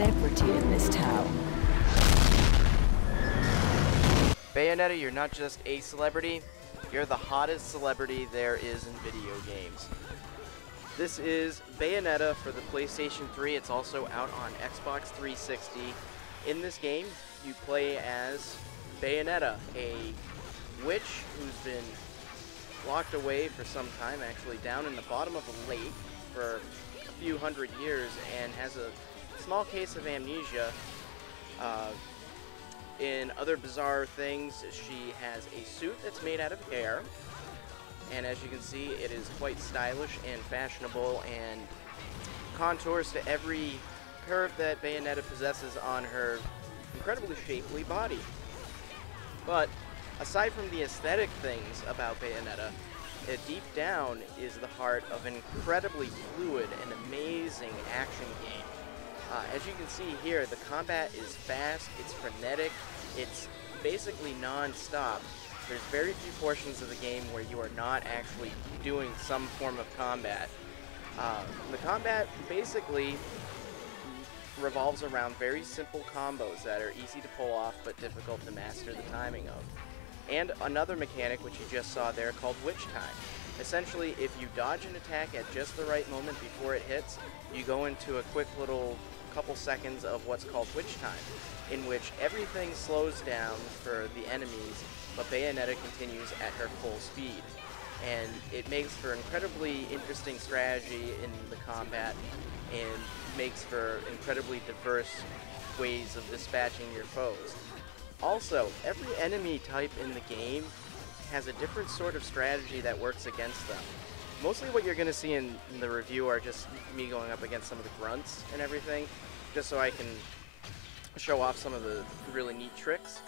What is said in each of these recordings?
celebrity in this town. Bayonetta, you're not just a celebrity, you're the hottest celebrity there is in video games. This is Bayonetta for the PlayStation 3. It's also out on Xbox 360. In this game, you play as Bayonetta, a witch who's been locked away for some time, actually down in the bottom of a lake for a few hundred years, and has a small case of amnesia. In other bizarre things, she has a suit that's made out of hair, and as you can see, it is quite stylish and fashionable and contours to every curve that Bayonetta possesses on her incredibly shapely body. But aside from the aesthetic things about Bayonetta, deep down is the heart of an incredibly fluid and amazing action game. As you can see here, the combat is fast, it's frenetic, it's basically non-stop. There's very few portions of the game where you are not actually doing some form of combat. The combat basically revolves around very simple combos that are easy to pull off but difficult to master the timing of. And another mechanic, which you just saw there, called Witch Time. Essentially, if you dodge an attack at just the right moment before it hits, you go into a quick little couple seconds of what's called Witch Time, in which everything slows down for the enemies, but Bayonetta continues at her full speed. And it makes for incredibly interesting strategy in the combat, and makes for incredibly diverse ways of dispatching your foes. Also, every enemy type in the game has a different sort of strategy that works against them. Mostly what you're going to see in the review are just me going up against some of the grunts and everything, just so I can show off some of the really neat tricks.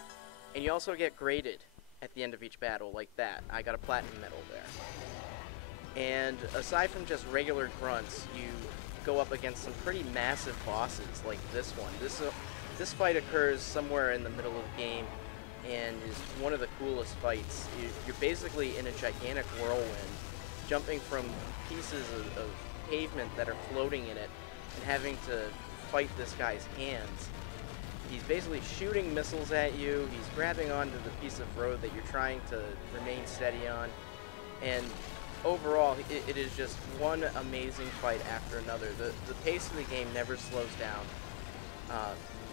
And you also get graded at the end of each battle, like that. I got a platinum medal there. And aside from just regular grunts, you go up against some pretty massive bosses, like this one. This fight occurs somewhere in the middle of the game, and is one of the coolest fights. You're basically in a gigantic whirlwind, jumping from pieces of pavement that are floating in it, and having to fight this guy's hands. He's basically shooting missiles at you, he's grabbing onto the piece of road that you're trying to remain steady on, and overall, it is just one amazing fight after another. The pace of the game never slows down.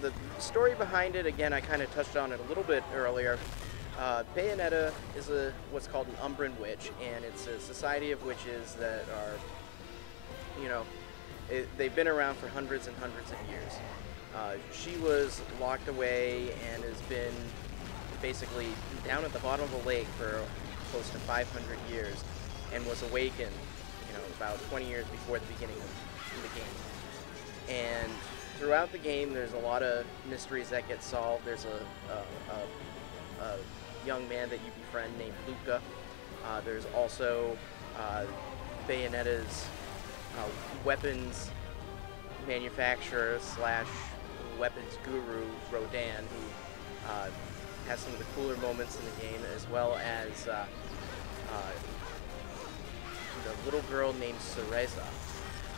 The story behind it, again, I kind of touched on it a little bit earlier. Bayonetta is what's called an Umbran witch, and it's a society of witches that are, you know, they've been around for hundreds and hundreds of years. She was locked away and has been basically down at the bottom of a lake for close to 500 years, and was awakened, you know, about 20 years before the beginning of the game. And throughout the game, there's a lot of mysteries that get solved. There's a young man that you befriend named Luca. There's also Bayonetta's weapons manufacturer slash weapons guru, Rodan, who has some of the cooler moments in the game, as well as the little girl named Cereza,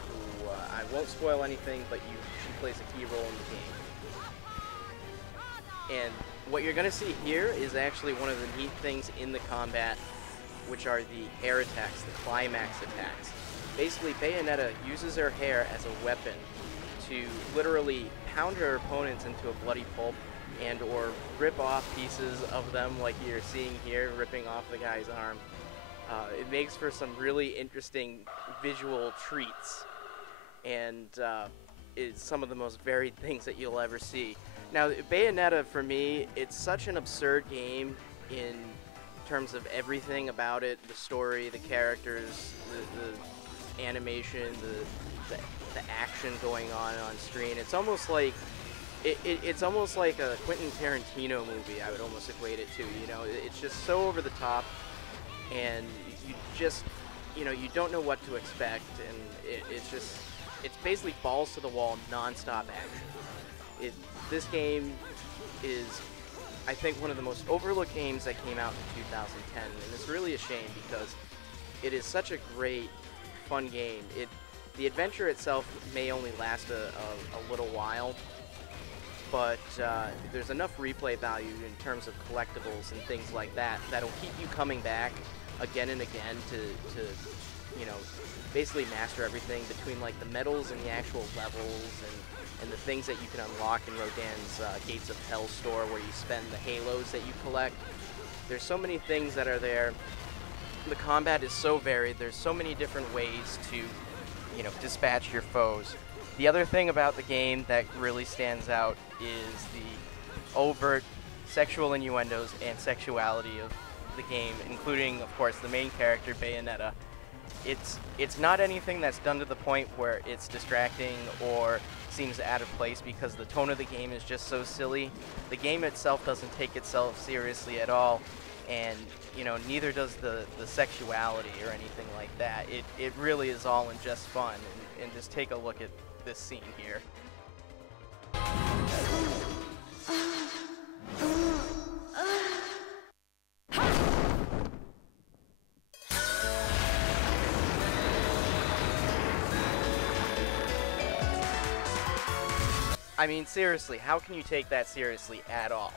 who I won't spoil anything, but she plays a key role in the game. And what you're going to see here is actually one of the neat things in the combat, which are the air attacks, the climax attacks. Basically, Bayonetta uses her hair as a weapon to literally pound her opponents into a bloody pulp, and or rip off pieces of them, like you're seeing here, ripping off the guy's arm. It makes for some really interesting visual treats, and it's some of the most varied things that you'll ever see. Now, Bayonetta, for me, it's such an absurd game in terms of everything about it, the story, the characters, the animation, the action going on screen. It's almost like it's almost like a Quentin Tarantino movie. I would almost equate it to. You know, it's just so over the top, and you just, you know, you don't know what to expect, and it's basically balls to the wall, non-stop action. This game is, I think, one of the most overlooked games that came out in 2010, and it's really a shame because it is such a great, fun game. The adventure itself may only last a little while, but there's enough replay value in terms of collectibles and things like that that'll keep you coming back again and again to you know, basically master everything between like the medals and the actual levels and the things that you can unlock in Rodin's Gates of Hell store, where you spend the halos that you collect. There's so many things that are there. The combat is so varied. There's so many different ways to, you know, dispatch your foes. The other thing about the game that really stands out is the overt sexual innuendos and sexuality of the game, including, of course, the main character, Bayonetta. It's not anything that's done to the point where it's distracting or seems out of place, because the tone of the game is just so silly. The game itself doesn't take itself seriously at all, and you know, neither does the sexuality or anything like that. It really is all in just fun, and just take a look at this scene here. I mean, seriously, how can you take that seriously at all?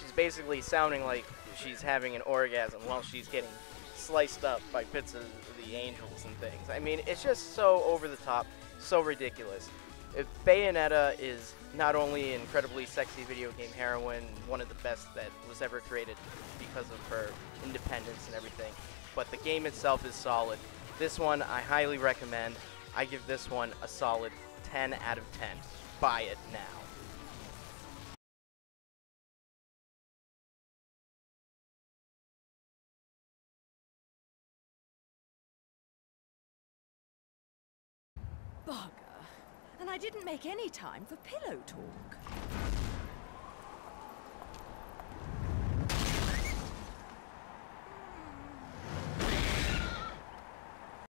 She's basically sounding like she's having an orgasm while she's getting sliced up by bits of the angels and things. I mean, it's just so over the top, so ridiculous. If Bayonetta is not only an incredibly sexy video game heroine, one of the best that was ever created because of her independence and everything, but the game itself is solid. This one I highly recommend. I give this one a solid 10 out of 10. Buy it now. Bugger. And I didn't make any time for pillow talk.